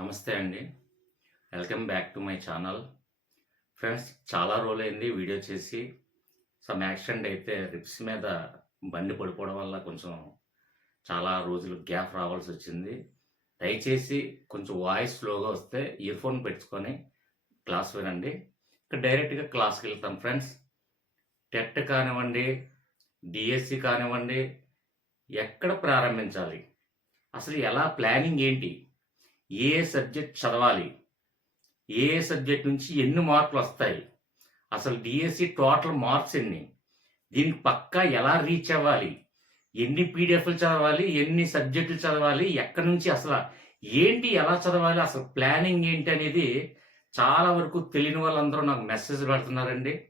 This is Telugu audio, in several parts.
నమస్తే అండి. Welcome back to my channel friends చాలా రోజులైంది వీడియో చేసి సమ్ యాక్సిడెంట్ అయితే రిప్స్ మీద బండి పడిపోవడం వల్ల కొంచెం చాలా రోజులు గ్యాప్ రావాల్సి వచ్చింది. దయచేసి కొంచెం వాయిస్ స్లోగా వస్తే ఇయర్ ఫోన్ పెట్టుకొని క్లాస్ వినండి. ఇక డైరెక్ట్గా క్లాస్కి వెళ్తాం ఫ్రెండ్స్ టెట్ కానివ్వండి డిఎస్సి కానివ్వండి ఎక్కడ ప్రారంభించాలి? అసలు ఎలా ప్లానింగ్ ఏంటి? ఏ సబ్జెక్ట్ చదవాలి? ఏ సబ్జెక్ట్ నుంచి ఎన్ని మార్కులు వస్తాయి? అసలు డిఎస్సి టోటల్ మార్క్స్ ఎన్ని? దీనికి పక్కా ఎలా రీచ్ అవ్వాలి? ఎన్ని పీడిఎఫ్లు చదవాలి? ఎన్ని సబ్జెక్టులు చదవాలి? ఎక్కడి నుంచి అసలు ఏంటి ఎలా చదవాలి? అసలు ప్లానింగ్ ఏంటి అనేది చాలా వరకు తెలియని వాళ్ళందరూ నాకు మెసేజ్ పెడుతున్నారండి.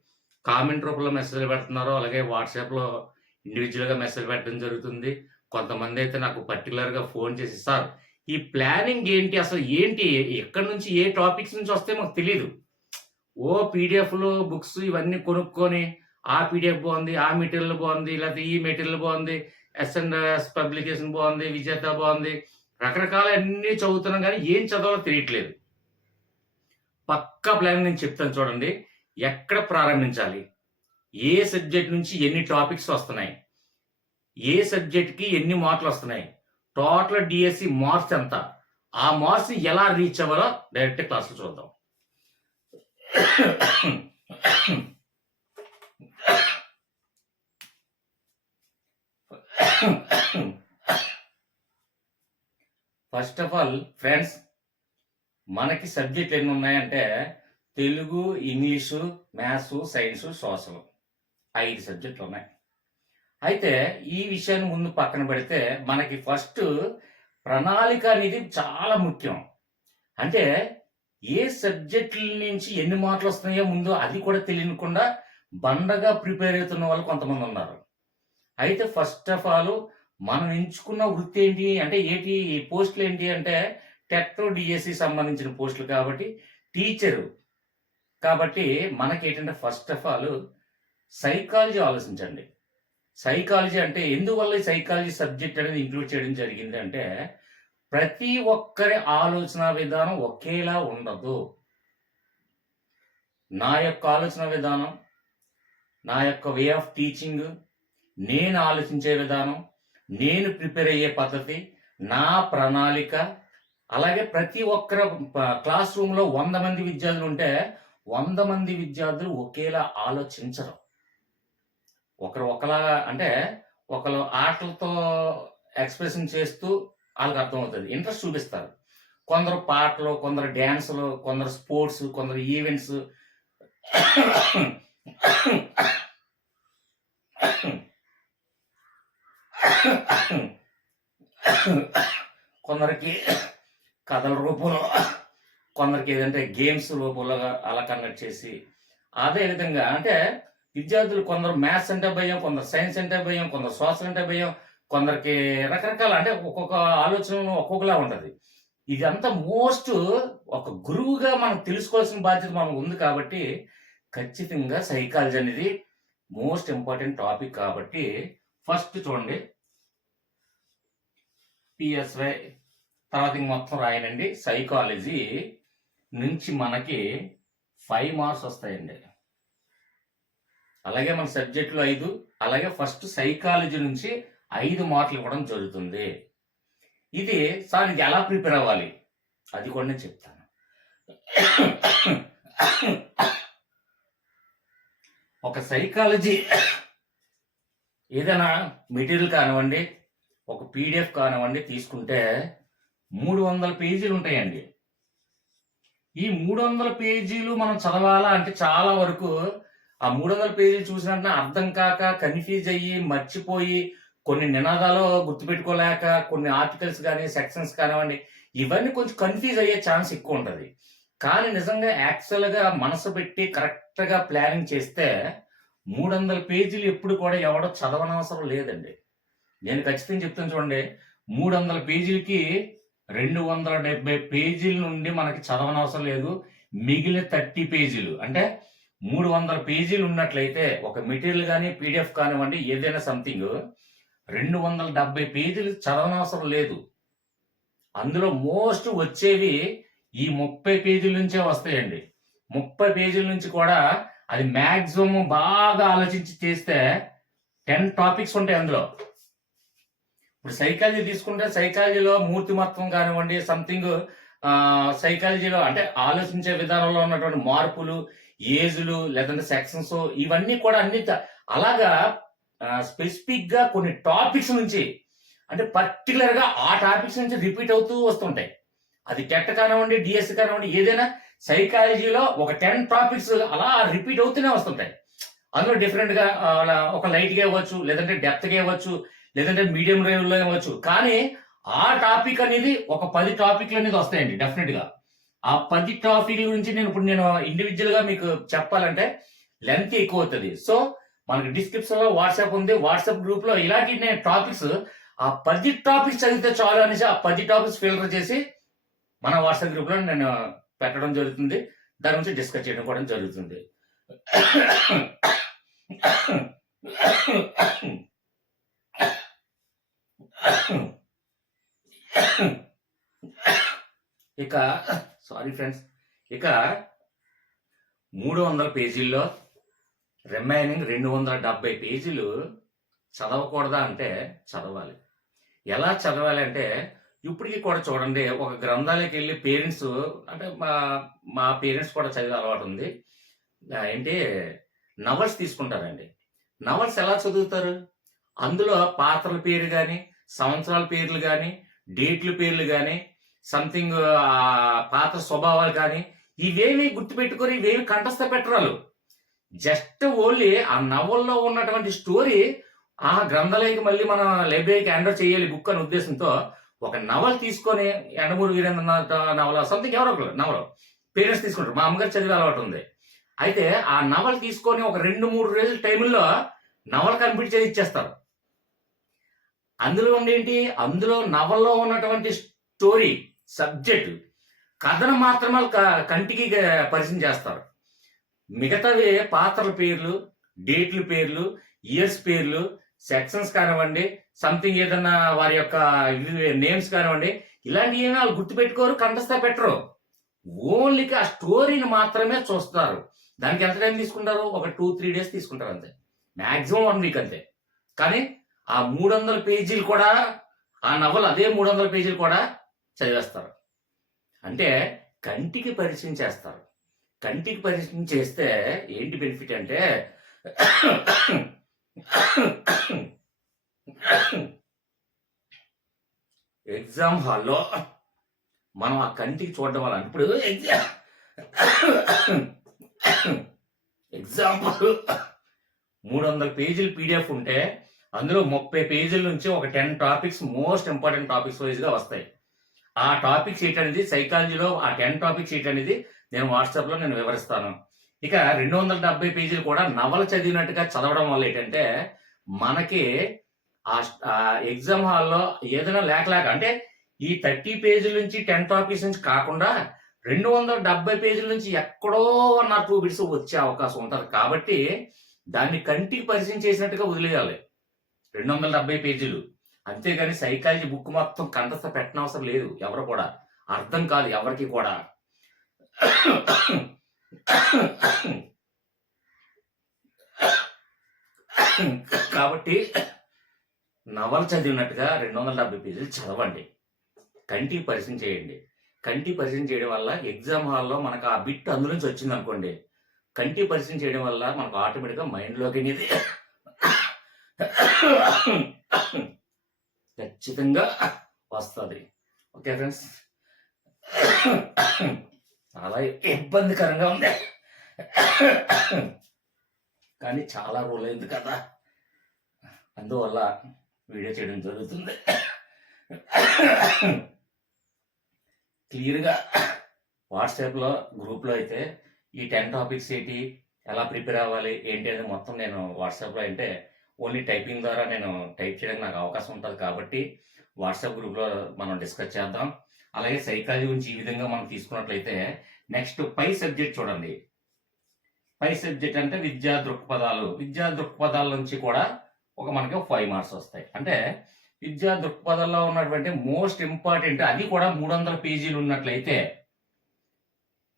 కామెంట్ రూపంలో మెసేజ్ పెడుతున్నారు. అలాగే వాట్సాప్లో ఇండివిజువల్గా మెసేజ్ పెట్టడం జరుగుతుంది. కొంతమంది అయితే నాకు పర్టికులర్గా ఫోన్ చేసి సార్ ఈ ప్లానింగ్ ఏంటి? అసలు ఏంటి? ఎక్కడి నుంచి ఏ టాపిక్స్ నుంచి వస్తే మాకు తెలియదు ఓ పీడిఎఫ్లు బుక్స్ ఇవన్నీ కొనుక్కొని ఆ పీడిఎఫ్ బాగుంది ఆ మెటీరియల్ బాగుంది లేకపోతే ఈ మెటీరియల్ బాగుంది ఎస్ఎన్ఎస్ పబ్లికేషన్ బాగుంది విజేత బాగుంది రకరకాల అన్ని చదువుతున్నాం కానీ ఏం చదవాలో తెలియట్లేదు. పక్కా ప్లాన్ నేను చెప్తాను చూడండి. ఎక్కడ ప్రారంభించాలి? ఏ సబ్జెక్ట్ నుంచి ఎన్ని టాపిక్స్ వస్తున్నాయి? ఏ సబ్జెక్ట్కి ఎన్ని మార్కులు వస్తున్నాయి? టోటల్ డిఎస్సి మార్క్స్ ఎంత? ఆ మార్క్స్ ఎలా రీచ్ అవ్వాలో డైరెక్ట్ క్లాసులు చూద్దాం. ఫస్ట్ ఆఫ్ ఆల్ ఫ్రెండ్స్ మనకి సబ్జెక్ట్ ఎన్ని ఉన్నాయంటే Telugu English maths science social. ఐదు సబ్జెక్టులు ఉన్నాయి. అయితే ఈ విషయాన్ని ముందు పక్కన పెడితే మనకి ఫస్ట్ ప్రణాళిక అనేది చాలా ముఖ్యం. అంటే ఏ సబ్జెక్టుల నుంచి ఎన్ని మార్కులు వస్తున్నాయో ముందు అది కూడా తెలియకుండా బండగా ప్రిపేర్ అవుతున్న వాళ్ళు కొంతమంది ఉన్నారు. అయితే ఫస్ట్ ఆఫ్ ఆల్ మనం ఎంచుకున్న వృత్తి ఏంటి? అంటే ఏంటి? ఈ పోస్టులు ఏంటి? అంటే టెట్ డిఎస్సి సంబంధించిన పోస్టులు కాబట్టి టీచరు. కాబట్టి మనకి ఏంటంటే ఫస్ట్ ఆఫ్ ఆల్ సైకాలజీ ఆలోచించండి. సైకాలజీ అంటే ఎందువల్ల ఈ సైకాలజీ సబ్జెక్ట్ అనేది ఇంక్లూడ్ చేయడం జరిగింది అంటే ప్రతి ఒక్కరి ఆలోచన విధానం ఒకేలా ఉండదు. నా యొక్క ఆలోచన విధానం నా యొక్క వే ఆఫ్ టీచింగ్ నేను ఆలోచించే విధానం నేను ప్రిపేర్ అయ్యే పద్ధతి నా ప్రణాళిక అలాగే ప్రతి ఒక్కరు క్లాస్ రూమ్లో వంద మంది విద్యార్థులు ఉంటే వంద మంది విద్యార్థులు ఒకేలా ఆలోచించరు. ఒకరు ఒకలాగా అంటే ఒకరు ఆటలతో ఎక్స్ప్రెషన్ చేస్తూ వాళ్ళకి అర్థమవుతుంది. ఇంట్రెస్ట్ చూపిస్తారు. కొందరు పాటలు కొందరు డ్యాన్సులు కొందరు స్పోర్ట్స్ కొందరు ఈవెంట్స్. కొందరికి కథల రూపంలో కొందరికి ఏదంటే గేమ్స్ రూపంలో అలా కన్వర్ట్ చేసి అదే విధంగా అంటే విద్యార్థులు కొందరు మ్యాథ్స్ అంటే భయం కొందరు సైన్స్ అంటే భయం కొందరు సోషల్ అంటే భయం కొందరికి రకరకాల అంటే ఒక్కొక్క ఆలోచన ఒక్కొక్కలా ఉంటుంది. ఇదంతా మోస్ట్ ఒక గురువుగా మనం తెలుసుకోవాల్సిన బాధ్యత మనకు ఉంది కాబట్టి ఖచ్చితంగా సైకాలజీ అనేది మోస్ట్ ఇంపార్టెంట్ టాపిక్ కాబట్టి ఫస్ట్ చూడండి. పిఎస్వై తర్వాత మొత్తం రాయనండి సైకాలజీ నుంచి మనకి ఫైవ్ మార్క్స్ వస్తాయండి. అలాగే మన సబ్జెక్టులు ఐదు అలాగే ఫస్ట్ సైకాలజీ నుంచి ఐదు మార్కులు ఇవ్వడం జరుగుతుంది. ఇది సార్ ఇది ఎలా ప్రిపేర్ అవ్వాలి? అది కూడా నేను చెప్తాను. ఒక సైకాలజీ ఏదైనా మెటీరియల్ కానివ్వండి ఒక పీడిఎఫ్ కానివ్వండి తీసుకుంటే మూడు వందల పేజీలు ఉంటాయండి. ఈ మూడు వందల పేజీలు మనం చదవాలా అంటే చాలా వరకు ఆ మూడు వందల పేజీలు చూసినట్టున అర్థం కాక కన్ఫ్యూజ్ అయ్యి మర్చిపోయి కొన్ని నినాదాలు గుర్తుపెట్టుకోలేక కొన్ని ఆర్టికల్స్ కానీ సెక్షన్స్ కానివ్వండి ఇవన్నీ కొంచెం కన్ఫ్యూజ్ అయ్యే ఛాన్స్ ఎక్కువ ఉంటుంది. కానీ నిజంగా యాక్చువల్గా మనసు పెట్టి కరెక్ట్గా ప్లానింగ్ చేస్తే మూడు వందల పేజీలు ఎప్పుడు కూడా ఎవడో చదవనవసరం లేదండి. నేను ఖచ్చితంగా చెప్తాను చూడండి మూడు వందల పేజీలకి రెండు వందల డెబ్బై పేజీల నుండి మనకి చదవనవసరం లేదు. మిగిలిన థర్టీ పేజీలు అంటే మూడు వందల పేజీలు ఉన్నట్లయితే ఒక మెటీరియల్ కానీ పీడిఎఫ్ కానివ్వండి ఏదైనా సంథింగ్ రెండు వందల డెబ్బై పేజీలు చదవనవసరం లేదు. అందులో మోస్ట్ వచ్చేవి ఈ ముప్పై పేజీల నుంచే వస్తాయండి. ముప్పై పేజీల నుంచి కూడా అది మ్యాక్సిమం బాగా ఆలోచించి చేస్తే టెన్ టాపిక్స్ ఉంటాయి అందులో. ఇప్పుడు సైకాలజీ తీసుకుంటే సైకాలజీలో మూర్తిమత్వం కానివ్వండి సంథింగ్ సైకాలజీలో అంటే ఆలోచించే విధానంలో ఉన్నటువంటి మార్పులు ఏజ్లు లేదంటే సెక్షన్స్ ఇవన్నీ కూడా అన్ని అలాగా స్పెసిఫిక్గా కొన్ని టాపిక్స్ నుంచి అంటే పర్టికులర్గా ఆ టాపిక్స్ నుంచి రిపీట్ అవుతూ వస్తుంటాయి. అది టెట్ కానివ్వండి డిఎస్ కానివ్వండి ఏదైనా సైకాలజీలో ఒక టెన్ టాపిక్స్ అలా రిపీట్ అవుతూనే వస్తుంటాయి. అందులో డిఫరెంట్గా అలా ఒక లైట్గా ఇవ్వచ్చు లేదంటే డెప్త్గా ఇవ్వచ్చు లేదంటే మీడియం లో ఇవ్వచ్చు. కానీ ఆ టాపిక్ అనేది ఒక పది టాపిక్లు అనేది వస్తాయండి డెఫినెట్గా ఆ పది టాపిక్ల గురించి నేను ఇప్పుడు నేను ఇండివిజువల్గా మీకు చెప్పాలంటే లెంత్ ఎక్కువ అవుతుంది. సో మనకి డిస్క్రిప్షన్లో వాట్సాప్ ఉంది. వాట్సాప్ గ్రూప్లో ఇలాంటి నేను టాపిక్స్ ఆ పది టాపిక్స్ చదివితే చాలు అనేసి ఆ పది టాపిక్స్ ఫిల్టర్ చేసి మన వాట్సాప్ గ్రూప్లో నేను పెట్టడం జరుగుతుంది. దాని గురించి డిస్కస్ చేయడం కూడా జరుగుతుంది. ఇక సారీ ఫ్రెండ్స్ ఇక మూడు వందల పేజీల్లో రిమైనింగ్ రెండు వందల డెబ్బై పేజీలు చదవకూడదా అంటే చదవాలి. ఎలా చదవాలి అంటే ఇప్పటికి కూడా చూడండి ఒక గ్రంథాలకు వెళ్ళి పేరెంట్స్ అంటే మా మా పేరెంట్స్ కూడా చదివే అలవాటు ఉంది. ఏంటి? నవల్స్ తీసుకుంటారండి. నవల్స్ ఎలా చదువుతారు? అందులో పాత్రల పేరు కానీ సంవత్సరాల పేర్లు కానీ డేట్ల పేర్లు కానీ సంథింగ్ uh, పాత స్వభావాలు కానీ ఇవేమి గుర్తుపెట్టుకొని ఇవేమి కంఠస్థ పెట్టరాలు జస్ట్ ఓన్లీ ఆ నవల్లో ఉన్నటువంటి స్టోరీ ఆ గ్రంథాలయకి మళ్ళీ మన లైబ్రరీకి హ్యాండర్ చేయాలి బుక్ అనే ఉద్దేశంతో ఒక నవల్ తీసుకొని ఎండమూరి వీరేంద్రనాథ్ నవల సంథింగ్ ఎవరో ఒకరు నవల. పేరెంట్స్ తీసుకుంటారు. మా అమ్మగారు చదివే అలవాటు ఉంది. అయితే ఆ నవల్ తీసుకొని ఒక రెండు మూడు రోజుల టైంలో నవల్ కంప్లీట్ చేసి ఇచ్చేస్తారు. అందులో ఉండేంటి అందులో నవల్లో ఉన్నటువంటి స్టోరీ సబ్జెక్ట్. కథను మాత్రమే క- కంటికి పరిచయం చేస్తారు. మిగతావి పాత్రల పేర్లు డేట్ల పేర్లు ఇయర్స్ పేర్లు సెక్షన్స్ కానివ్వండి సంథింగ్ ఏదన్నా వారి యొక్క నేమ్స్ కానివ్వండి ఇలాంటివి ఏమైనా వాళ్ళు గుర్తుపెట్టుకోరు కంటస్థ పెట్టరు. ఓన్లీకి ఆ స్టోరీని మాత్రమే చూస్తారు. దానికి ఎంత టైం తీసుకుంటారు? ఒక టూ త్రీ డేస్ తీసుకుంటారు అంతే. మ్యాక్సిమం వన్ వీక్ అంతే. కానీ ఆ మూడు వందల పేజీలు కూడా ఆ నవల అదే మూడు వందల పేజీలు కూడా చదివేస్తారు. అంటే కంటికి పరిచయం చేస్తారు. కంటికి పరిచయం చేస్తే ఏంటి బెనిఫిట్ అంటే ఎగ్జామ్ హాల్లో మనం ఆ కంటికి చూడడం వల్ల ఇప్పుడు ఎగ్జామ్ ఎగ్జాంపుల్ మూడు వందల పేజీలు పీడిఎఫ్ ఉంటే అందులో ముప్పై పేజీల నుంచి ఒక ten topics most important topics వైజ్గా వస్తాయి. ఆ టాపిక్ షీట్ అనేది సైకాలజీలో ఆ టెన్ టాపిక్ షీట్ అనేది నేను వాట్సాప్లో నేను వివరిస్తాను. ఇక రెండు వందల డెబ్బై పేజీలు కూడా నవల చదివినట్టుగా చదవడం వల్ల ఏంటంటే మనకి ఆ ఎగ్జామ్ హాల్లో ఏదైనా లేకలేక అంటే ఈ థర్టీ పేజీల నుంచి టెన్ టాపిక్స్ నుంచి కాకుండా రెండు వందల డెబ్బై పేజీల నుంచి ఎక్కడో వన్ ఆర్ టూ బిట్స్ వచ్చే అవకాశం ఉంటుంది. కాబట్టి దాన్ని కంటికి పరిచయం చేసినట్టుగా వదిలేయాలి. రెండు వందల డెబ్బై పేజీలు. అంతేగాని సైకాలజీ బుక్ మొత్తం కంఠస్థ పెట్టనవసరం లేదు ఎవరు కూడా. అర్థం కాదు ఎవరికి కూడా. కాబట్టి నవల చదివినట్టుగా రెండు వందల డెబ్బై పేజీలు చదవండి. కంటి పరిచయం చేయండి. కంటి పరిచయం చేయడం వల్ల ఎగ్జామ్ హాల్లో మనకు ఆ బిట్ అందులో నుంచి వచ్చింది అనుకోండి కంటి పరిచయం చేయడం వల్ల మనకు ఆటోమేటిక్గా మైండ్లోకి అనేది ఖచ్చితంగా వస్తుంది. Okay friends? చాలా ఇబ్బందికరంగా ఉంది. కానీ చాలా రోజులైంది కదా. అందువల్ల వీడియో చేయడం జరుగుతుంది. క్లియర్గా వాట్సాప్లో గ్రూప్లో అయితే ఈ టెన్ టాపిక్స్ ఏంటి ఎలా ప్రిపేర్ అవ్వాలి ఏంటి అనేది మొత్తం నేను వాట్సాప్లో అంటే ఓన్లీ టైపింగ్ ద్వారా నేను టైప్ చేయడానికి నాకు అవకాశం ఉంటుంది కాబట్టి వాట్సాప్ గ్రూప్లో మనం డిస్కస్ చేద్దాం. అలాగే సైకాలజీ గురించి ఈ విధంగా మనం తీసుకున్నట్లయితే నెక్స్ట్ పై సబ్జెక్ట్ చూడండి. పై సబ్జెక్ట్ అంటే విద్యా దృక్పథాలు. విద్యా దృక్పథాల నుంచి కూడా ఒక మనకి ఫైవ్ మార్క్స్ వస్తాయి. అంటే విద్యా దృక్పథంలో ఉన్నటువంటి మోస్ట్ ఇంపార్టెంట్ అది కూడా మూడు వందల పేజీలు ఉన్నట్లయితే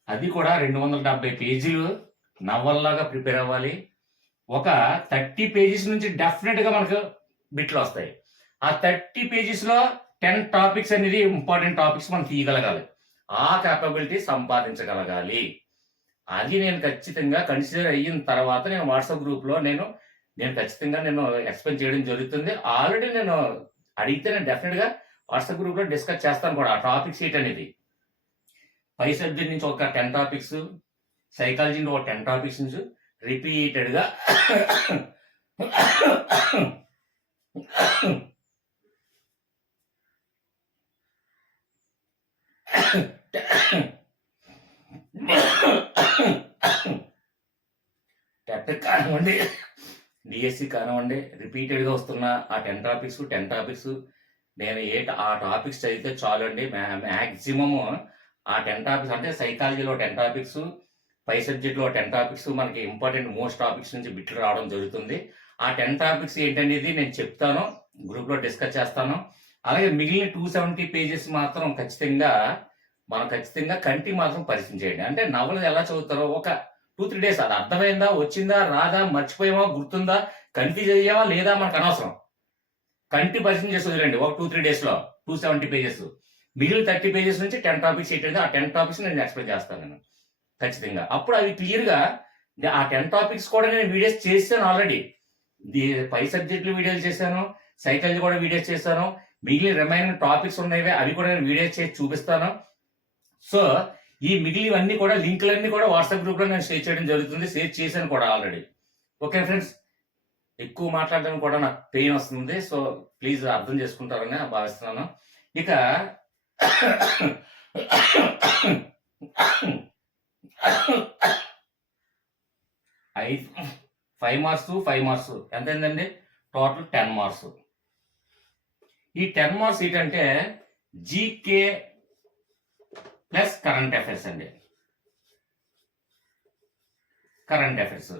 అది కూడా రెండు వందల డెబ్బై పేజీలు నవల్లాగా ప్రిపేర్ అవ్వాలి. ఒక థర్టీ పేజెస్ నుంచి డెఫినెట్గా మనకు బిట్లు వస్తాయి. ఆ థర్టీ పేజెస్లో టెన్ టాపిక్స్ అనేది ఇంపార్టెంట్ టాపిక్స్ మనం తీయగలగాలి. ఆ కేపబిలిటీ సంపాదించగలగాలి. అది నేను ఖచ్చితంగా కన్సిడర్ అయిన తర్వాత నేను వాట్సాప్ గ్రూప్లో నేను నేను ఖచ్చితంగా నేను ఎక్స్ప్లెయిన్ చేయడం జరుగుతుంది. ఆల్రెడీ నేను అడిగితే నేను డెఫినెట్గా వాట్సాప్ గ్రూప్లో డిస్కస్ చేస్తాను కూడా ఆ టాపిక్ షీట్ అనేది. పై సబ్జెక్ట్ నుంచి ఒక టెన్ టాపిక్స్ సైకాలజీ నుంచి ఒక టెన్ టాపిక్స్ నుంచి రిపీటెడ్గా టెట్ కానివ్వండి డిఎస్సి కానివ్వండి రిపీటెడ్గా వస్తున్న ఆ టెన్ టాపిక్స్ టెన్ టాపిక్స్ నేను ఏ ఆ టాపిక్స్ చదివితే చాలు అండి మ్యాక్సిమము ఆ టెన్ టాపిక్స్ అంటే సైకాలజీలో టెన్ టాపిక్స్ పై సబ్జెక్ట్లో టెన్ టాపిక్స్ మనకి ఇంపార్టెంట్ మోస్ట్ టాపిక్స్ నుంచి బిట్లు రావడం జరుగుతుంది. ఆ టెన్ టాపిక్స్ ఏంటనేది నేను చెప్తాను గ్రూప్లో డిస్కస్ చేస్తాను. అలాగే మిగిలిన టూ సెవెంటీ పేజెస్ మాత్రం ఖచ్చితంగా మనం ఖచ్చితంగా కంటి మాత్రం పరిచయం చేయండి. అంటే నవలు ఎలా చదువుతారో ఒక టూ త్రీ డేస్ అది అర్థమైందా వచ్చిందా రాదా మర్చిపోయామా గుర్తుందా కన్ఫ్యూజ్ అయ్యావా లేదా మనకు అనవసరం? కంటి పరిచయం చేసి వదిలేండి ఒక టూ త్రీ డేస్లో టూ సెవెంటీ పేజెస్ మిగిలిన థర్టీ పేజెస్ నుంచి టెన్ టాపిక్స్ ఏంటంటే ఆ టెన్ టాపిక్స్ నేను ఎక్స్ప్లెయిన్ చేస్తాను నేను. ఖచ్చితంగా. అప్పుడు అవి క్లియర్గా ఆ టెన్ టాపిక్స్ కూడా నేను వీడియోస్ చేశాను ఆల్రెడీ పై సబ్జెక్టులు వీడియోలు చేశాను సైకాలజీ కూడా వీడియోస్ చేశాను మిగిలిన రిమైనింగ్ టాపిక్స్ ఉన్నాయి అవి కూడా నేను వీడియోస్ చేసి చూపిస్తాను. సో ఈ మిగిలివన్నీ కూడా లింకులన్నీ కూడా వాట్సాప్ గ్రూప్లో నేను షేర్ చేయడం జరుగుతుంది షేర్ చేశాను కూడా ఆల్రెడీ ఓకే ఫ్రెండ్స్ ఎక్కువ మాట్లాడడం కూడా నాకు పెయిన్ వస్తుంది సో ప్లీజ్ అర్థం చేసుకుంటారని భావిస్తున్నాను. ఇక ఐదు ఫైవ్ మార్క్స్ ఫైవ్ మార్క్స్ ఎంత అయిందండి? టోటల్ టెన్ మార్క్స్ ఈ టెన్ మార్క్స్ ఏంటంటే జీకే ప్లస్ కరెంట్ అఫైర్స్ అండి. కరెంట్ అఫైర్స్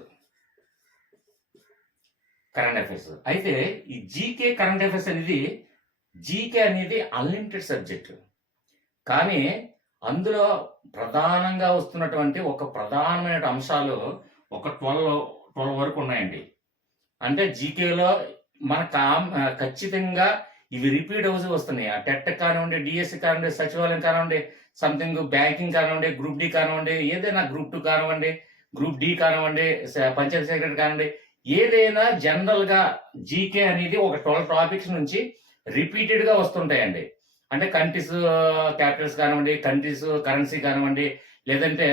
కరెంట్ అఫైర్స్ అయితే ఈ జీకే కరెంట్ అఫైర్స్ అనేది జీకే అనేది అన్లిమిటెడ్ సబ్జెక్ట్ కానీ అందులో ప్రధానంగా వస్తున్నటువంటి ఒక ప్రధానమైన అంశాలు ఒక ట్వెల్వ్ ట్వెల్వ్ వరకు ఉన్నాయండి. అంటే జీకేలో మన కామ్ ఖచ్చితంగా ఇవి రిపీట్ అవుతూ వస్తున్నాయి. ఆ టెట్ కానివ్వండి డిఎస్సి కానివ్వండి సచివాలయం కానివ్వండి సంథింగ్ బ్యాంకింగ్ కానివ్వండి గ్రూప్ డి కానివ్వండి ఏదైనా గ్రూప్ టూ కానివ్వండి గ్రూప్ డి కానివ్వండి పంచాయతీ సెక్రటరీ కానివ్వండి ఏదైనా జనరల్గా జీకే అనేది ఒక ట్వెల్వ్ టాపిక్స్ నుంచి రిపీటెడ్గా వస్తుంటాయండి. అంటే కంట్రీస్ క్యాపిటల్స్ uh, కానివ్వండి కంట్రీస్ కరెన్సీ కానివ్వండి లేదంటే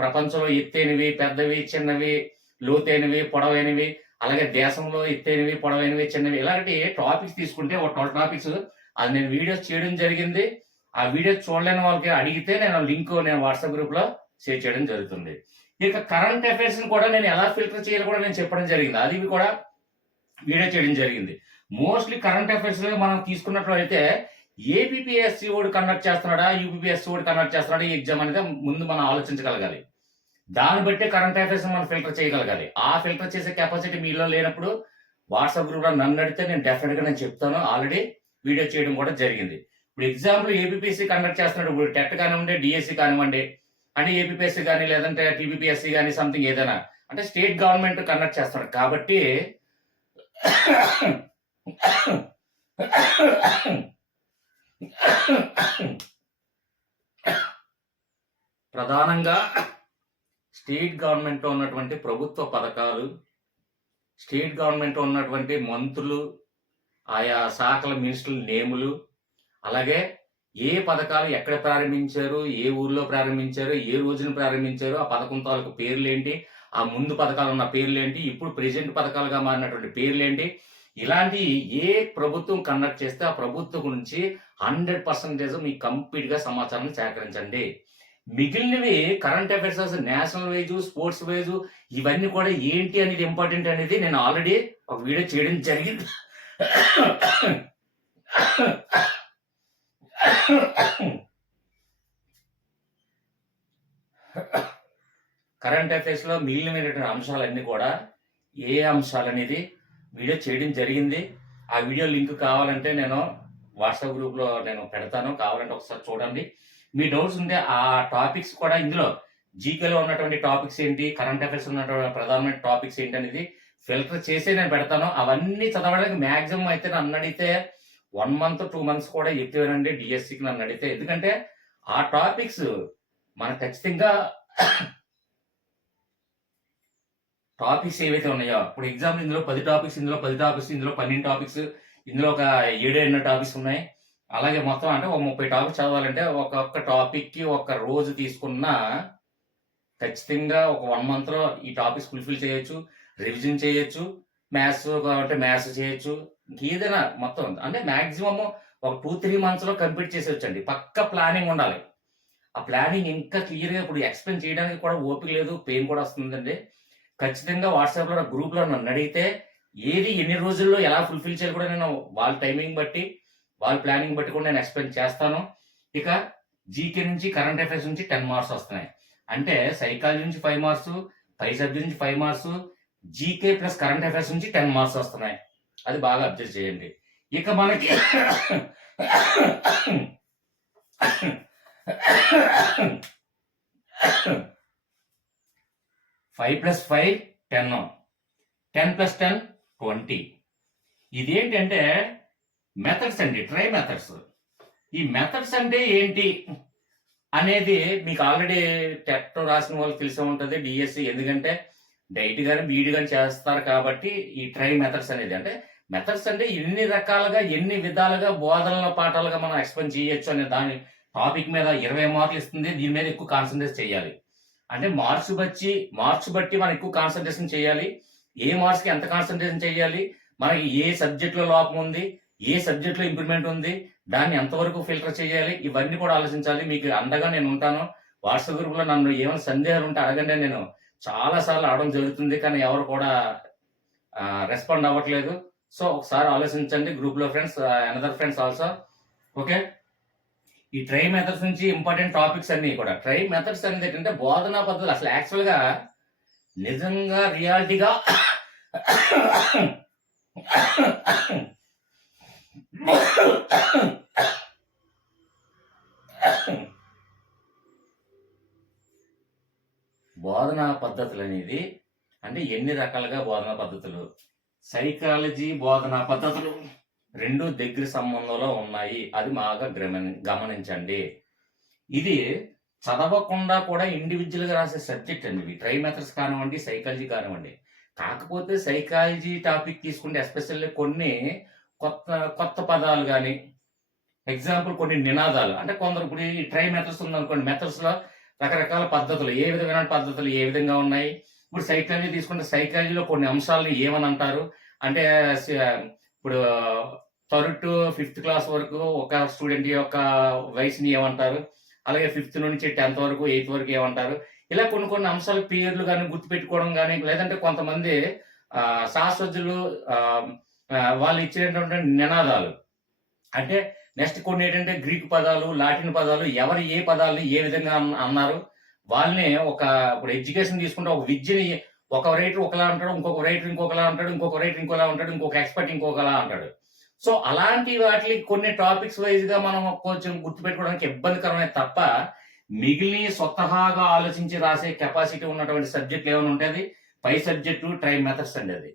ప్రపంచంలో ఎత్తైనవి పెద్దవి చిన్నవి లోతైనవి పొడవైనవి అలాగే దేశంలో ఎత్తైనవి పొడవైనవి చిన్నవి ఇలాంటి టాపిక్స్ తీసుకుంటే ఒక ట్వెల్వ్ టాపిక్స్ అది నేను వీడియోస్ చేయడం జరిగింది. ఆ వీడియోస్ చూడలేని వాళ్ళకి అడిగితే నేను లింక్ నేను వాట్సాప్ గ్రూప్లో షేర్ చేయడం జరుగుతుంది. ఇక కరెంట్ అఫైర్స్ కూడా నేను ఎలా ఫిల్టర్ చేయాలో కూడా నేను చెప్పడం జరిగింది. అది కూడా వీడియో చేయడం జరిగింది. మోస్ట్లీ కరెంట్ అఫైర్స్ మనం మనం తీసుకున్నట్లయితే ఏబిపిఎస్సి ఓడి కండక్ట్ చేస్తున్నాడా? యూపీఎస్సి ఓడి కన్వర్ట్ చేస్తున్నాడా? ఈ ఎగ్జామ్ అనేది ముందు మనం ఆలోచించగలగాలి. దాన్ని బట్టే కరెంట్ అఫైర్స్ మనం ఫిల్టర్ చేయగలగాలి. ఆ ఫిల్టర్ చేసే కెపాసిటీ మీలో లేనప్పుడు వాట్సాప్ గ్రూప్లో నన్ను అడిగితే నేను డెఫినెట్గా నేను చెప్తాను. ఆల్రెడీ వీడియో చేయడం కూడా జరిగింది. ఇప్పుడు ఎగ్జాంపుల్ ఏబిపిఎస్సి కండక్ట్ చేస్తున్నాడు. ఇప్పుడు టెట్ కానివ్వండి డిఎస్సి కానివ్వండి అంటే ఏపీఎస్సి కానీ లేదంటే టీబీపీఎస్సి కానీ సంథింగ్ ఏదైనా. అంటే స్టేట్ గవర్నమెంట్ కండక్ట్ చేస్తున్నాడు. కాబట్టి ప్రధానంగా స్టేట్ గవర్నమెంట్లో ఉన్నటువంటి ప్రభుత్వ పథకాలు స్టేట్ గవర్నమెంట్లో ఉన్నటువంటి మంత్రులు ఆయా శాఖల మినిస్టర్ల నేములు అలాగే ఏ పథకాలు ఎక్కడ ప్రారంభించారు ఏ ఊర్లో ప్రారంభించారు ఏ రోజున ప్రారంభించారు ఆ పథకం తాలూకు పేర్లేంటి ఆ ముందు పథకాలు ఉన్న పేర్లేంటి ఇప్పుడు ప్రెజెంట్ పథకాలుగా మారినటువంటి పేర్లేంటి ఇలాంటి ఏ ప్రభుత్వం కండక్ట్ చేస్తే ఆ ప్రభుత్వం గురించి హండ్రెడ్ పర్సెంటేజ్ మీకు కంప్లీట్గా సమాచారం సేకరించండి. మిగిలినవి current affairs national wise sports wise ఇవన్నీ కూడా ఏంటి అనేది ఇంపార్టెంట్ అనేది నేను ఆల్రెడీ ఒక వీడియో చేయడం జరిగింది. కరెంట్ అఫైర్స్లో మిగిలినటువంటి అంశాలన్నీ కూడా ఏ అంశాలు అనేది వీడియో చేయడం జరిగింది. ఆ వీడియో లింక్ కావాలంటే నేను వాట్సాప్ గ్రూప్లో నేను పెడతాను. కావాలంటే ఒకసారి చూడండి. మీ డౌట్స్ ఉంటే ఆ టాపిక్స్ కూడా ఇందులో జీకేలో ఉన్నటువంటి టాపిక్స్ ఏంటి కరెంట్ అఫైర్స్ ఉన్నటువంటి ప్రధానమైన టాపిక్స్ ఏంటి అనేది ఫిల్టర్ చేసి నేను పెడతాను. అవన్నీ చదవడానికి మ్యాక్సిమం అయితే నన్ను అడిగితే వన్ మంత్ టూ మంత్స్ కూడా ఎక్కువేనండి డిఎస్సికి నన్ను అడిగితే. ఎందుకంటే ఆ టాపిక్స్ మనకు ఖచ్చితంగా టాపిక్స్ ఏవైతే ఉన్నాయో ఇప్పుడు ఎగ్జామ్ ఇందులో పది టాపిక్స్ ఇందులో పది టాపిక్స్ ఇందులో పన్నెండు టాపిక్స్ ఇందులో ఒక ఏడు ఎన్నో టాపిక్స్ ఉన్నాయి. అలాగే మొత్తం అంటే ఒక ముప్పై టాపిక్స్ చదవాలంటే ఒక్కొక్క టాపిక్కి ఒక రోజు తీసుకున్న ఖచ్చితంగా ఒక వన్ మంత్లో ఈ టాపిక్స్ ఫుల్ఫిల్ చేయొచ్చు రివిజన్ చేయొచ్చు మ్యాథ్స్ కావాలంటే మ్యాథ్స్ చేయొచ్చు ఏదైనా మొత్తం అంటే మ్యాక్సిమమ్ ఒక టూ త్రీ మంత్స్లో కంప్లీట్ చేసేయచ్చండి. పక్క ప్లానింగ్ ఉండాలి. ఆ ప్లానింగ్ ఇంకా క్లియర్గా ఇప్పుడు ఎక్స్ప్లెయిన్ చేయడానికి కూడా ఓపిక లేదు పెయిన్ కూడా వస్తుందండి. ఖచ్చితంగా వాట్సాప్లో గ్రూప్లో నన్ను అడిగితే ఏది ఎన్ని రోజుల్లో ఎలా ఫుల్ఫిల్ చేయాలి కూడా నేను వాళ్ళ టైమింగ్ బట్టి వాళ్ళ ప్లానింగ్ బట్టి కూడా నేను ఎక్స్ప్లెయిన్ చేస్తాను. ఇక జీకే నుంచి కరెంట్ అఫైర్స్ నుంచి టెన్ మార్క్స్ వస్తున్నాయి. అంటే సైకాలజీ నుంచి ఫైవ్ మార్క్స్ పై సబ్జెక్ట్ నుంచి five marks GK plus current affairs నుంచి టెన్ మార్క్స్ వస్తున్నాయి. అది బాగా అబ్జర్వ్ చేయండి. ఇక మనకి five plus five ten. Ten plus ten twenty. ఇదేంటంటే మెథడ్స్ అండి ట్రై మెథడ్స్ ఈ మెథడ్స్ అంటే ఏంటి అనేది మీకు ఆల్రెడీ టెట్ రాసిన వాళ్ళకి తెలిసే ఉంటుంది డిఎస్సి ఎందుకంటే డైట్ కానీ బీఈడి కానీ చేస్తారు కాబట్టి ఈ ట్రై మెథడ్స్ అనేది. అంటే మెథడ్స్ అంటే ఎన్ని రకాలుగా ఎన్ని విధాలుగా బోధనల పాఠాలుగా మనం ఎక్స్ప్లెయిన్ చేయొచ్చు అనే దాని టాపిక్ మీద ఇరవై మార్కులు ఇస్తుంది దీని మీద ఎక్కువ కాన్సన్ట్రేట్ చేయాలి. అంటే మార్క్స్ బట్టి మార్క్స్ బట్టి మనం ఎక్కువ కాన్సన్ట్రేషన్ చేయాలి. ఏ మార్క్స్కి ఎంత కాన్సన్ట్రేషన్ చేయాలి? మనకి ఏ సబ్జెక్ట్లో లోపం ఉంది? ఏ సబ్జెక్ట్లో ఇంప్రూవ్మెంట్ ఉంది? దాన్ని ఎంతవరకు ఫిల్టర్ చేయాలి? ఇవన్నీ కూడా ఆలోచించాలి. మీకు అండగా నేను ఉంటాను. వాట్సాప్ గ్రూప్లో నన్ను ఏమైనా సందేహాలు ఉంటే అడగండి. నేను చాలా సార్లు అడగడం జరుగుతుంది. కానీ ఎవరు కూడా రెస్పాండ్ అవ్వట్లేదు. సో ఒకసారి ఆలోచించండి. గ్రూప్లో friends another friends also okay ఈ ట్రై మెథడ్స్ నుంచి ఇంపార్టెంట్ టాపిక్స్ అన్ని కూడా. ట్రై మెథడ్స్ అనేది ఏంటంటే బోధనా పద్ధతులు. అసలు యాక్చువల్గా నిజంగా రియాలిటీగా బోధనా పద్ధతులు అనేది అంటే ఎన్ని రకాలుగా బోధనా పద్ధతులు? సైకాలజీ బోధనా పద్ధతులు. రెండు దగ్గర సంబంధంలో ఉన్నాయి. అది బాగా గమని గమనించండి. ఇది చదవకుండా కూడా ఇండివిజువల్గా రాసే సబ్జెక్ట్ అండి ఇవి ట్రై మెథడ్స్ కానివ్వండి సైకాలజీ కానివ్వండి. కాకపోతే సైకాలజీ టాపిక్ తీసుకుంటే ఎస్పెషల్లీ కొన్ని కొత్త కొత్త పదాలు కానీ ఎగ్జాంపుల్ కొన్ని నినాదాలు. అంటే కొందరు ఇప్పుడు ఈ ట్రై మెథడ్స్ ఉందనుకోండి మెథడ్స్లో రకరకాల పద్ధతులు ఏ విధమైన పద్ధతులు ఏ విధంగా ఉన్నాయి? ఇప్పుడు సైకాలజీ తీసుకుంటే సైకాలజీలో కొన్ని అంశాలని ఏమని అంటారు? అంటే ఇప్పుడు థర్డ్ టు ఫిఫ్త్ క్లాస్ వరకు ఒక స్టూడెంట్ యొక్క వయసుని ఏమంటారు? అలాగే ఫిఫ్త్ నుంచి టెన్త్ వరకు ఎయిత్ వరకు ఏమంటారు? ఇలా కొన్ని కొన్ని అంశాలు పేర్లు కానీ గుర్తుపెట్టుకోవడం కానీ లేదంటే కొంతమంది శాస్త్రజ్ఞులు వాళ్ళు ఇచ్చినటువంటి నినాదాలు. అంటే నెక్స్ట్ కొన్ని ఏంటంటే గ్రీక్ పదాలు లాటిన్ పదాలు ఎవరు ఏ పదాలు ఏ విధంగా అన్న- అన్నారు? వాళ్ళని ఒక ఇప్పుడు ఎడ్యుకేషన్ తీసుకుంటే ఒక విద్యని ఒక రైటర్ ఒకలా అంటాడు ఇంకొక రైటర్ ఇంకొకలా అంటాడు ఇంకొక రైటర్ ఇంకోలా ఉంటాడు ఇంకొక ఎక్స్పర్ట్ ఇంకొకలా అంటాడు. సో అలాంటి వాటికి కొన్ని టాపిక్స్ వైజ్గా మనం కొంచెం గుర్తుపెట్టుకోవడానికి ఇబ్బందికరమే తప్ప మిగిలిన స్వతహాగా ఆలోచించి రాసే కెపాసిటీ ఉన్నటువంటి సబ్జెక్ట్ ఏమైనా ఉంటుంది పై సబ్జెక్టు ట్రై మెథడ్స్ అండి అది.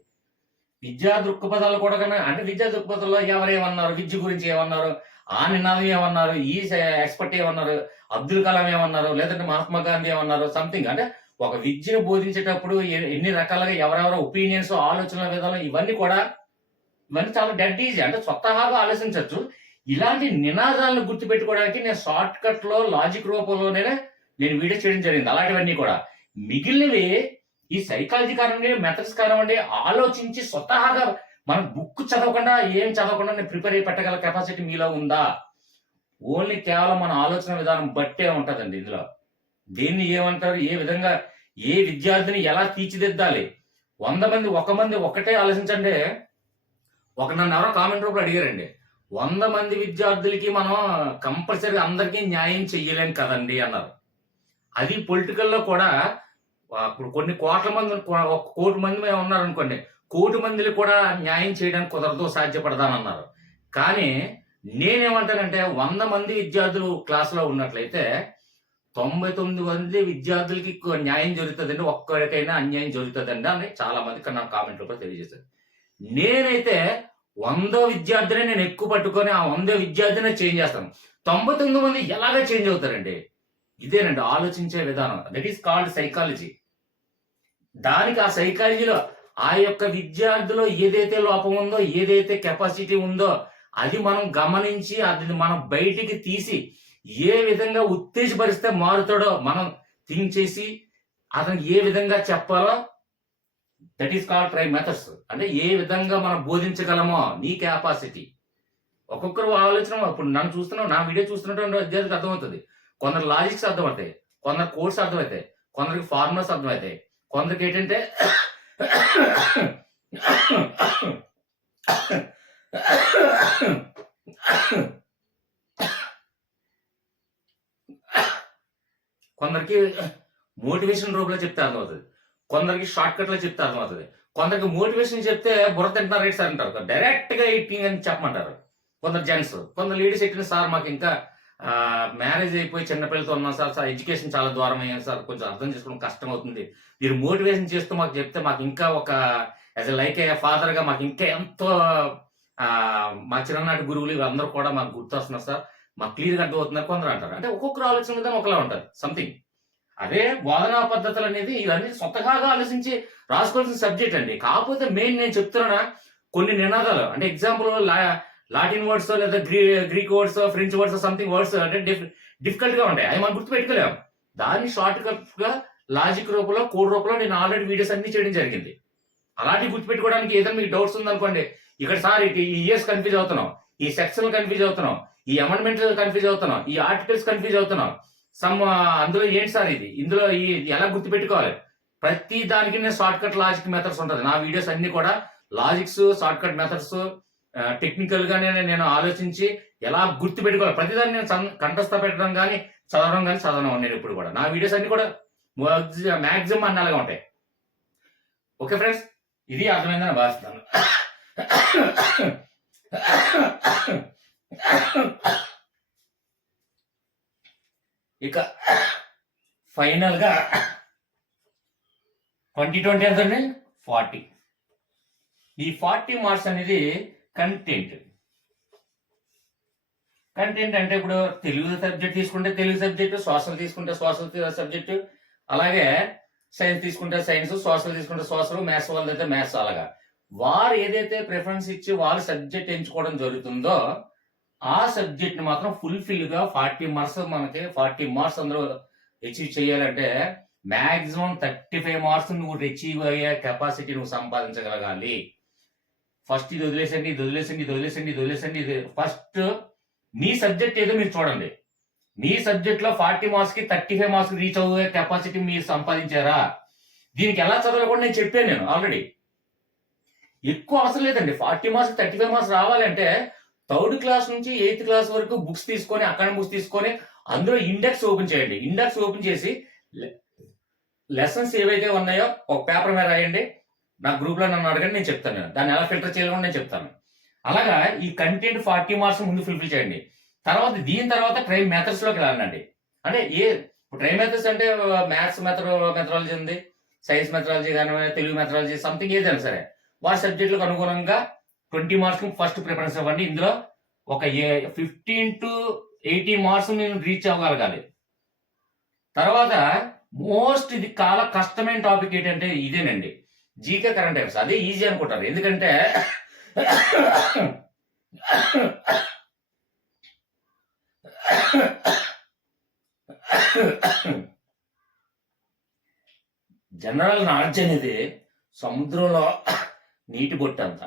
విద్యా దృక్పథాలు కూడా కన్నా అంటే విద్యా దృక్పథంలో ఎవరేమన్నారు విద్య గురించి ఏమన్నారు ఆ నినాదం ఏమన్నారు ఈ ఎక్స్పర్ట్ ఏమన్నారు అబ్దుల్ కలాం ఏమన్నారు లేదంటే మహాత్మా గాంధీ ఏమన్నారు సంథింగ్ అంటే ఒక విద్యను బోధించేటప్పుడు ఎన్ని రకాలుగా ఎవరెవరో ఒపీనియన్స్ ఆలోచనల విధానం ఇవన్నీ కూడా ఇవన్నీ చాలా డెడ్ ఈజీ అంటే స్వతహాగా ఆలోచించవచ్చు ఇలాంటి నినాదాలను గుర్తుపెట్టుకోవడానికి నేను షార్ట్ కట్లో లాజిక్ రూపంలోనే నేను వీడియో చేయడం జరిగింది. అలాంటివన్నీ కూడా. మిగిలినవి ఈ సైకాలజీ కానివ్వండి మెథడ్స్ కానివ్వండి ఆలోచించి స్వతహాగా మనం బుక్ చదవకుండా ఏం చదవకుండా నేను ప్రిపేర్ అయ్యి పెట్టగల కెపాసిటీ మీలో ఉందా? ఓన్లీ కేవలం మన ఆలోచన విధానం బట్టే ఉంటుందండి ఇందులో. దేన్ని ఏమంటారు? ఏ విధంగా ఏ విద్యార్థిని ఎలా తీర్చిదిద్దాలి? వంద మంది ఒక మంది ఒకటే ఆలోచించండి. ఒక నన్ను ఎవరో కామెంట్ రూపంలో అడిగారండి. వంద మంది విద్యార్థులకి మనం కంపల్సరీ అందరికీ న్యాయం చెయ్యలేం కదండి అన్నారు. అది పొలిటికల్లో కూడా ఇప్పుడు కొన్ని కోట్ల మంది ఒక కోటి మంది మేము ఉన్నారనుకోండి కోటి మందిని కూడా న్యాయం చేయడానికి కుదరదు సాధ్యపడదానన్నారు. కానీ నేనేమంటానంటే వంద మంది విద్యార్థులు క్లాసులో ఉన్నట్లయితే తొంభై తొమ్మిది మంది విద్యార్థులకి న్యాయం జరుగుతుందండి ఒక్కరికైనా అన్యాయం జరుగుతుందండి అని చాలా మంది నా కామెంట్లో కూడా తెలియజేశారు. నేనైతే వంద విద్యార్థిని నేను ఎక్కువ పట్టుకొని ఆ వంద విద్యార్థిని చేంజ్ చేస్తాను. తొంభై తొమ్మిది మంది ఎలాగ చేంజ్ అవుతారండి? ఇదేనండి ఆలోచించే విధానం. దట్ ఈస్ కాల్డ్ సైకాలజీ దానికి ఆ సైకాలజీలో ఆ యొక్క విద్యార్థిలో ఏదైతే లోపం ఉందో ఏదైతే కెపాసిటీ ఉందో అది మనం గమనించి అది మనం బయటికి తీసి ఏ విధంగా ఉత్తేజపరిస్తే మారుతాడో మనం థింక్ చేసి అతను ఏ విధంగా చెప్పాలో that is called try methods అంటే ఏ విధంగా మనం బోధించగలమో నీ కెపాసిటీ ఒక్కొక్కరు ఆలోచన ఇప్పుడు నన్ను చూస్తున్నావు నా వీడియో చూస్తున్నటువంటి విద్యార్థికి అర్థమవుతుంది. కొందరు లాజిక్స్ అర్థమవుతాయి కొందరు కోర్స్ అర్థమవుతాయి కొందరికి ఫార్ములాస్ అర్థమవుతాయి. కొందరికి ఏంటంటే కొందరికి మోటివేషన్ రూపంలో చెప్తే అర్థమవుతుంది. కొందరికి షార్ట్ కట్లో చెప్తే అర్థమవుతుంది. కొందరికి మోటివేషన్ చెప్తే బుర్ర తింటున్నారు రేట్ సార్ అంటారు. డైరెక్ట్గా ఎయిటింగ్ అని చెప్పమంటారు. కొందరు జెంట్స్ కొందరు లేడీస్ ఎట్టిన సార్ మాకు ఇంకా మ్యారేజ్ అయిపోయి చిన్నపిల్లలతో ఉన్నాం సార్. సార్ ఎడ్యుకేషన్ చాలా దూరం అయ్యాం సార్. కొంచెం అర్థం చేసుకోవడం కష్టం అవుతుంది మీరు మోటివేషన్ చేస్తూ మాకు చెప్తే మాకు ఇంకా ఒక యాజ్ ఎ లైక్ ఏ ఫాదర్గా మాకు ఇంకా ఎంతో మా చిన్ననాటి గురువులు అందరూ కూడా మాకు గుర్తొస్తున్నారు సార్. మాకు క్లియర్గా అర్థమవుతున్నారు కొందరు అంటారు. అంటే ఒక్కొక్కరు ఆలోచన విధానం ఒకలా ఉంటుంది. సంథింగ్ అదే బోధనా పద్ధతులు అనేది ఇవన్నీ స్వతహాగా ఆలోచించి రాసుకోవాల్సిన సబ్జెక్ట్ అండి. కాకపోతే మెయిన్ నేను చెప్తున్నా కొన్ని నినాదాలు అంటే ఎగ్జాంపుల్ లాటిన్ వర్డ్స్ లేదా గ్రీ Greek words French words something words అంటే డిఫికల్ట్గా ఉంటాయి. అవి మనం గుర్తుపెట్టుకోలేము. దాన్ని షార్ట్ కట్గా లాజిక్ రూపంలో కోడ్ రూపంలో నేను ఆల్రెడీ వీడియోస్ అన్ని చేయడం జరిగింది. అలాంటివి గుర్తుపెట్టుకోవడానికి ఏదైనా మీకు డౌట్స్ ఉందనుకోండి ఇక్కడ సార్ ఈ ఇయర్స్ కన్ఫ్యూజ్ అవుతున్నాం ఈ సెక్షన్ కన్ఫ్యూజ్ అవుతున్నాం ఈ అమెండ్మెంట్ కన్ఫ్యూజ్ అవుతున్నాం ఈ ఆర్టికల్స్ కన్ఫ్యూజ్ అవుతున్నాం. సమ్ అందులో ఏంటి సార్ ఇది? ఇందులో ఈ ఎలా గుర్తుపెట్టుకోవాలి? ప్రతి దానికి నేను షార్ట్ కట్ లాజిక్ మెథడ్స్ ఉంటుంది. నా వీడియోస్ అన్ని కూడా logics short cut methods technical గానే నేను ఆలోచించి ఎలా గుర్తు పెట్టుకోవాలి ప్రతిదాన్ని నేను కంఠస్థ పెట్టడం కానీ చదవడం కానీ చదవడం నేను ఇప్పుడు కూడా. నా వీడియోస్ అన్ని కూడా మ్యాక్సిమం అన్నాలుగా ఉంటాయి. ఓకే ఫ్రెండ్స్ ఇది అర్థమైందని భావిస్తున్నాను. ఇక ఫైనల్గా ట్వంటీ ట్వంటీ ట్వంటీ ఎంతండి ఫార్టీ. ఈ ఫార్టీ మార్క్స్ అనేది కంటెంట్ కంటెంట్ అంటే ఇప్పుడు తెలుగు సబ్జెక్ట్ తీసుకుంటే తెలుగు సబ్జెక్ట్ సోషల్ తీసుకుంటే సోషల్ సబ్జెక్ట్ అలాగే సైన్స్ తీసుకుంటే సైన్స్ సోషల్ తీసుకుంటే సోషల్ మ్యాథ్స్ వాళ్ళదైతే మ్యాథ్స్ అలాగా. వారు ఏదైతే ప్రిఫరెన్స్ ఇచ్చి వాళ్ళ సబ్జెక్ట్ ఎంచుకోవడం జరుగుతుందో ఆ సబ్జెక్ట్ని మాత్రం ఫుల్ఫిల్గా ఫార్టీ మార్క్స్ మనకి ఫార్టీ మార్క్స్ అందరూ అచీవ్ చేయాలంటే మాక్సిమం థర్టీ ఫైవ్ మార్క్స్ నువ్వు రిచీవ్ అయ్యే కెపాసిటీ నువ్వు సంపాదించగలగాలి. ఫస్ట్ ఇది వదిలేసండి ఇది వదిలేసండి ఇది వదిలేసండి ఇది వదిలేసండి ఇది ఫస్ట్ మీ సబ్జెక్ట్ ఏదో మీరు చూడండి. మీ సబ్జెక్ట్లో ఫార్టీ మార్క్స్కి థర్టీ ఫైవ్ మార్క్స్ రీచ్ అయ్యే కెపాసిటీ మీరు సంపాదించారా? దీనికి ఎలా చదవాలో కూడా నేను చెప్పాను నేను ఆల్రెడీ ఎక్కువ అవసరం లేదండి. Forty marks thirty five marks రావాలంటే థర్డ్ క్లాస్ నుంచి ఎయిత్ క్లాస్ వరకు బుక్స్ తీసుకొని అక్కడ బుక్స్ తీసుకొని అందులో ఇండెక్స్ ఓపెన్ చేయండి. ఇండెక్స్ ఓపెన్ చేసి లెసన్స్ ఏవైతే ఉన్నాయో ఒక పేపర్ మీద రాయండి. నా గ్రూప్లో నన్ను అడగండి నేను చెప్తాను దాన్ని ఎలా ఫిల్టర్ చేయాలని నేను చెప్తాను. అలాగా ఈ కంటెంట్ ఫార్టీ మార్క్స్ ముందు ఫుల్ఫిల్ చేయండి. తర్వాత దీని తర్వాత ట్రై మెథడ్స్లోకి వెళ్ళండి. అంటే ఏ ట్రై మెథడ్స్ అంటే మ్యాథ్స్ మెథడ్ మెథడాలజీ ఉంది. సైన్స్ మెథడాలజీ కానీ తెలుగు మెథడాలజీ సంథింగ్ ఏదైనా సరే. వారి సబ్జెక్టులకు అనుగుణంగా ట్వంటీ మార్క్స్ ఫస్ట్ ప్రిఫరెన్స్ ఇవ్వండి ఇందులో ఒక ఫిఫ్టీన్ టు ఎయిటీ మార్క్స్ నేను రీచ్ అవ్వగలగాలి. తర్వాత మోస్ట్ ఇది చాలా కష్టమైన టాపిక్ ఏంటంటే ఇదేనండి. జీకే కరెంట్ అఫైర్స్ అదే ఈజీ అనుకుంటారు. ఎందుకంటే జనరల్ నాలెడ్జ్ అనేది సముద్రంలో నీటి బొట్టు అంత.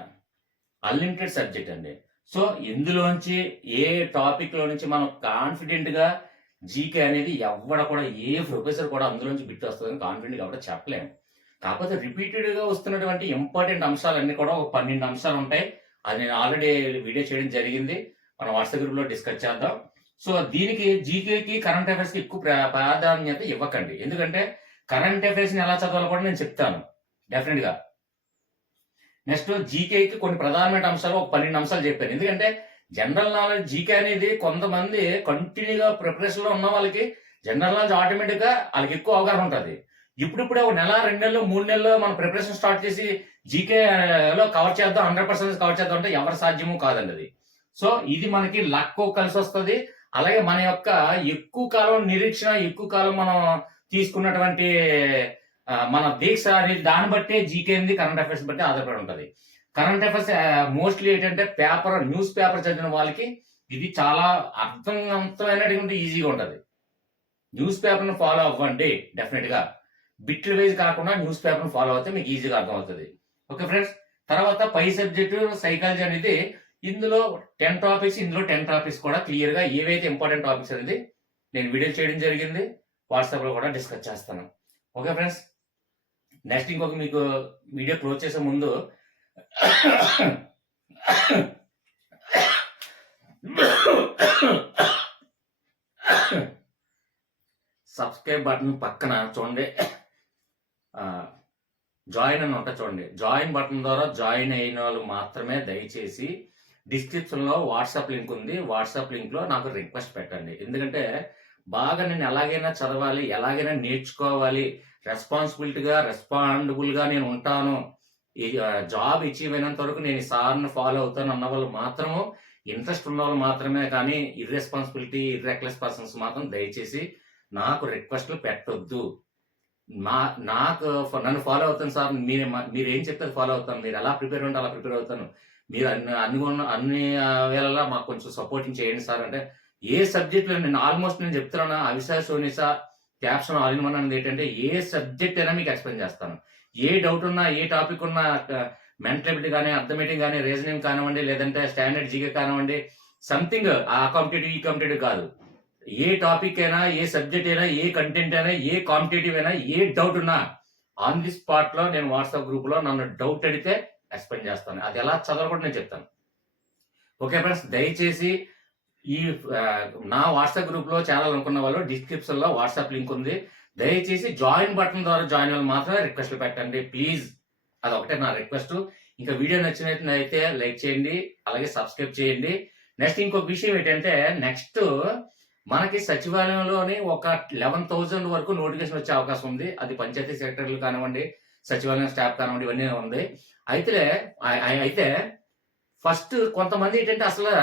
అన్లిమిటెడ్ సబ్జెక్ట్ అండి. సో ఇందులోంచి ఏ టాపిక్లో నుంచి మనం కాన్ఫిడెంట్గా జీకే అనేది ఎవడ కూడా ఏ ప్రొఫెసర్ కూడా అందులోంచి బిట్ వస్తుందని కాన్ఫిడెంట్గా చెప్పలేము. కాకపోతే రిపీటెడ్గా వస్తున్నటువంటి ఇంపార్టెంట్ అంశాలన్నీ కూడా ఒక పన్నెండు అంశాలు ఉంటాయి. అది నేను ఆల్రెడీ వీడియో చేయడం జరిగింది. మనం వాట్సాప్ గ్రూప్లో డిస్కస్ చేద్దాం. సో దీనికి జీకేకి కరెంట్ అఫైర్స్కి ఎక్కువ ప్రా- ప్రాధాన్యత ఇవ్వకండి. ఎందుకంటే కరెంట్ అఫైర్స్ని ఎలా చదవాలో కూడా నేను చెప్తాను. డెఫినెట్గా నెక్స్ట్ జీకేకి కొన్ని ప్రధానమైన అంశాలు ఒక పన్నెండు అంశాలు చెప్పాను ఎందుకంటే జనరల్ నాలెడ్జ్ జీకే అనేది కొంతమంది కంటిన్యూగా ప్రిపరేషన్లో ఉన్న వాళ్ళకి జనరల్ నాలెడ్జ్ ఆటోమేటిక్గా వాళ్ళకి ఎక్కువ అవగాహన ఉంటుంది. ఇప్పుడిప్పుడే ఒక నెల రెండు నెలలు మూడు నెలలు మనం ప్రిపరేషన్ స్టార్ట్ చేసి జీకేలో కవర్ చేద్దాం హండ్రెడ్ పర్సెంట్ కవర్ చేద్దాం అంటే ఎవరి సాధ్యము కాదండి అది సో ఇది మనకి లక్ కలిసి వస్తుంది. అలాగే మన యొక్క ఎక్కువ కాలం నిరీక్షణ ఎక్కువ కాలం మనం తీసుకున్నటువంటి మన దీక్ష అనేది దాన్ని బట్టే జీకే అనేది కరెంట్ అఫైర్స్ బట్టి ఆధారపడి ఉంటుంది. కరెంట్ అఫైర్స్ మోస్ట్లీ ఏంటంటే పేపర్ న్యూస్ పేపర్ చదివిన వాళ్ళకి ఇది చాలా అర్థవంతమైనటువంటి ఈజీగా ఉంటుంది. న్యూస్ పేపర్ని ఫాలో అవ్వండి డెఫినెట్గా. వైజ్ కాకుండా న్యూస్ పేపర్ని ఫాలో అవుతే మీకు ఈజీగా అర్థమవుతుంది. ఓకే ఫ్రెండ్స్ తర్వాత పై సబ్జెక్టు సైకాలజీ అనేది ఇందులో టెన్ టాపిక్స్ ఇందులో టెన్ టాపిక్స్ కూడా క్లియర్గా ఏవైతే ఇంపార్టెంట్ టాపిక్స్ అనేది నేను వీడియో చేయడం జరిగింది వాట్సాప్లో కూడా డిస్కస్ చేస్తాను. ఓకే ఫ్రెండ్స్ నెక్స్ట్ ఇంకొక మీకు వీడియో క్లోజ్ చేసే ముందు సబ్స్క్రైబ్ బటన్ పక్కన చూడండి. జాయిన్ అని ఉంటా చూడండి. జాయిన్ బటన్ ద్వారా జాయిన్ అయిన వాళ్ళు మాత్రమే దయచేసి డిస్క్రిప్షన్లో వాట్సాప్ లింక్ ఉంది. వాట్సాప్ లింక్లో నాకు రిక్వెస్ట్ పెట్టండి. ఎందుకంటే బాగా నేను ఎలాగైనా చదవాలి ఎలాగైనా నేర్చుకోవాలి రెస్పాన్సిబిలిటీగా రెస్పాండబుల్గా నేను ఉంటాను. ఈ జాబ్ అచీవ్ అయినంత వరకు నేను ఈ సార్ని ఫాలో అవుతాను అన్న వాళ్ళు మాత్రము ఇంట్రెస్ట్ ఉన్న వాళ్ళు మాత్రమే కానీ ఇర్రెస్పాన్సిబిలిటీ ఇర్రెక్లెస్ పర్సన్స్ మాత్రం దయచేసి నాకు రిక్వెస్ట్లు పెట్టొద్దు. నా నాకు నన్ను ఫాలో అవుతాను సార్ మీరు మీరు ఏం చెప్తే ఫాలో అవుతాను. మీరు ఎలా ప్రిపేర్ ఉంటే అలా ప్రిపేర్ అవుతాను. మీరు అన్ని అన్ని ఉన్న- అన్ని వేళలా మాకు కొంచెం సపోర్టింగ్ చేయండి సార్. అంటే ఏ సబ్జెక్ట్లో నేను ఆల్మోస్ట్ నేను చెప్తున్నాను అవిశా సోనిసా క్యాప్షన్ ఆల్ ఇన్ వన్ అనేది ఏంటంటే ఏ సబ్జెక్ట్ అయినా మీకు ఎక్స్ప్లెయిన్ చేస్తాను. ఏ డౌట్ ఉన్నా ఏ టాపిక్ ఉన్నా మెంటలిటీ కానీ అర్థమేటింగ్ కానీ రీజనింగ్ కానివ్వండి లేదంటే స్టాండర్డ్ జీకే కానివ్వండి సంథింగ్ ఆ కాంపిటేటివ్ ఈ కాంపిటేటివ్ కాదు. ఏ టాపిక్ అయినా ఏ సబ్జెక్ట్ అయినా ఏ కంటెంట్ అయినా ఏ కాంపిటేటివ్ అయినా ఏ డౌట్ ఉన్నా ఆన్ ది స్పాట్లో నేను వాట్సాప్ గ్రూప్లో నన్ను డౌట్ అడిగితే ఎక్స్ప్లెయిన్ చేస్తాను. అది ఎలా చదవకూడదు నేను చెప్తాను. ఓకే ఫ్రెండ్స్ దయచేసి ఈ నా వాట్సాప్ గ్రూప్లో ఛానల్ అనుకున్న వాళ్ళు డిస్క్రిప్షన్లో వాట్సాప్ లింక్ ఉంది. దయచేసి జాయిన్ బటన్ ద్వారా జాయిన్ వాళ్ళు మాత్రమే రిక్వెస్ట్ పెట్టండి. ప్లీజ్. అది ఒకటే నా రిక్వెస్ట్. ఇంకా వీడియో నచ్చినట్లయితే లైక్ చేయండి అలాగే సబ్స్క్రైబ్ చేయండి. నెక్స్ట్ ఇంకొక విషయం ఏంటంటే నెక్స్ట్ మనకి సచివాలయంలోని ఒక లెవెన్ థౌజండ్ వరకు నోటిఫికేషన్ వచ్చే అవకాశం ఉంది. అది పంచాయతీ సెక్రటరీలు కానివ్వండి సచివాలయం స్టాఫ్ కానివ్వండి ఇవన్నీ ఉంది. అయితే అయితే ఫస్ట్ కొంతమంది ఏంటంటే అసలు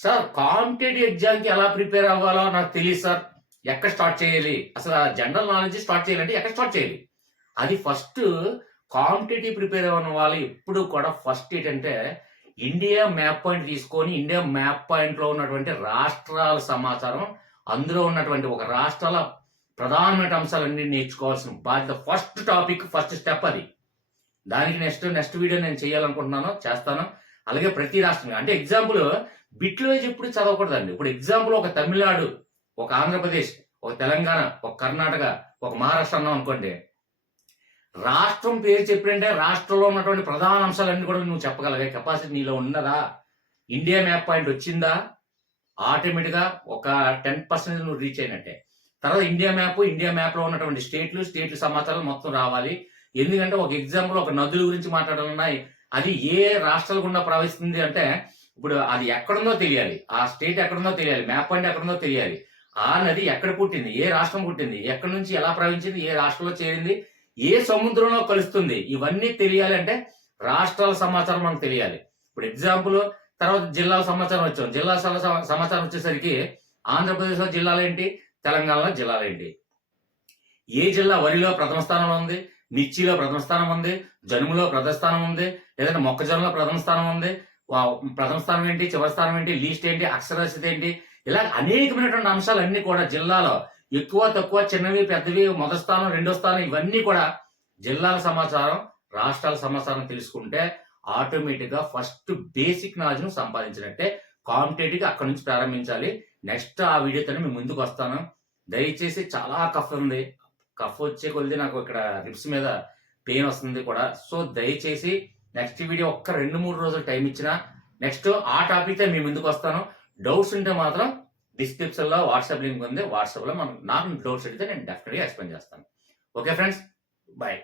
సార్ కాంపిటేటివ్ ఎగ్జామ్కి ఎలా ప్రిపేర్ అవ్వాలో నాకు తెలియదు సార్ ఎక్కడ స్టార్ట్ చేయాలి? అసలు జనరల్ నాలెడ్జ్ స్టార్ట్ చేయాలంటే ఎక్కడ స్టార్ట్ చేయాలి? అది ఫస్ట్ కాంపిటేటివ్ ప్రిపేర్ అవ్వని వాళ్ళు ఎప్పుడు కూడా ఫస్ట్ ఏంటంటే ఇండియా మ్యాప్ పాయింట్ తీసుకొని ఇండియా మ్యాప్ పాయింట్లో ఉన్నటువంటి రాష్ట్రాల సమాచారం అందులో ఉన్నటువంటి ఒక రాష్ట్రాల ప్రధానమైన అంశాలన్నీ నేర్చుకోవాల్సిన బాధ్యత ఫస్ట్ టాపిక్ ఫస్ట్ స్టెప్ అది. దానికి నెక్స్ట్ నెక్స్ట్ వీడియో నేను చేయాలనుకుంటున్నాను చేస్తాను. అలాగే ప్రతి రాష్ట్రం అంటే ఎగ్జాంపుల్ బిట్లో ఎప్పుడు చదవకూడదండి. ఇప్పుడు ఎగ్జాంపుల్ ఒక తమిళనాడు ఒక ఆంధ్రప్రదేశ్ ఒక తెలంగాణ ఒక కర్ణాటక ఒక మహారాష్ట్ర అన్నాం అనుకోండి. రాష్ట్రం పేరు చెప్పినంటే రాష్ట్రంలో ఉన్నటువంటి ప్రధాన అంశాలన్నీ కూడా నువ్వు చెప్పగలిగే కెపాసిటీ నీలో ఉన్నదా? ఇండియా మ్యాప్ పాయింట్ వచ్చిందా? ఆటోమేటిక్గా ఒక టెన్ పర్సెంట్ నువ్వు రీచ్ అయినట్టే. తర్వాత ఇండియా మ్యాప్ ఇండియా మ్యాప్లో ఉన్నటువంటి స్టేట్లు స్టేట్ల సమాచారం మొత్తం రావాలి. ఎందుకంటే ఒక ఎగ్జాంపుల్ ఒక నదుల గురించి మాట్లాడాలన్నాయి. అది ఏ రాష్ట్రాల గుండా ప్రవహిస్తుంది అంటే ఇప్పుడు అది ఎక్కడుందో తెలియాలి. ఆ స్టేట్ ఎక్కడుందో తెలియాలి. మ్యాప్ పాయింట్ ఎక్కడుందో తెలియాలి. ఆ నది ఎక్కడ పుట్టింది? ఏ రాష్ట్రం పుట్టింది? ఎక్కడి నుంచి ఎలా ప్రవహించింది? ఏ రాష్ట్రంలో చేరింది? ఏ సముద్రంలో కలుస్తుంది? ఇవన్నీ తెలియాలి అంటే రాష్ట్రాల సమాచారం మనకు తెలియాలి. ఇప్పుడు ఎగ్జాంపుల్ తర్వాత జిల్లాల సమాచారం వచ్చాం. జిల్లా సమాచారం వచ్చేసరికి ఆంధ్రప్రదేశ్లో జిల్లాలు ఏంటి? తెలంగాణలో జిల్లాలు ఏంటి? ఏ జిల్లా వరిలో ప్రథమ స్థానంలో ఉంది? మిర్చిలో ప్రథమ స్థానం ఉంది? జనుములో ప్రథమ స్థానం ఉంది? లేదంటే మొక్కజొన్నలో ప్రథమ స్థానం ఉంది? ప్రథమ స్థానం ఏంటి చివరి స్థానం ఏంటి లీస్ట్ ఏంటి అక్షరాస్యత ఏంటి? ఇలా అనేకమైనటువంటి అంశాలన్నీ కూడా జిల్లాలో ఎక్కువ తక్కువ చిన్నవి పెద్దవి మొదటి స్థానం రెండో స్థానం ఇవన్నీ కూడా జిల్లాల సమాచారం రాష్ట్రాల సమాచారం తెలుసుకుంటే ఆటోమేటిక్గా ఫస్ట్ బేసిక్ నాలెడ్జ్ను సంపాదించినట్టే కాంపిటేటివ్ అక్కడ నుంచి ప్రారంభించాలి. నెక్స్ట్ ఆ వీడియోతో మేము ముందుకు వస్తాను. దయచేసి చాలా కఫ్ ఉంది. కఫ్ వచ్చే కొద్ది నాకు ఇక్కడ రిప్స్ మీద పెయిన్ వస్తుంది కూడా. సో దయచేసి నెక్స్ట్ వీడియో ఒక్క రెండు మూడు రోజులు టైం ఇచ్చినా నెక్స్ట్ ఆ టాపిక్తో మీ ముందుకు వస్తాను? డౌట్స్ ఉంటే మాత్రం డిస్క్రిప్షన్లో వాట్సాప్ లింక్ ఉంది. వాట్సాప్లో మనం నాకు డౌట్స్ అడిగితే నేను డెఫినెట్గా ఎక్స్ప్లెయిన్ చేస్తాను. Okay friends bye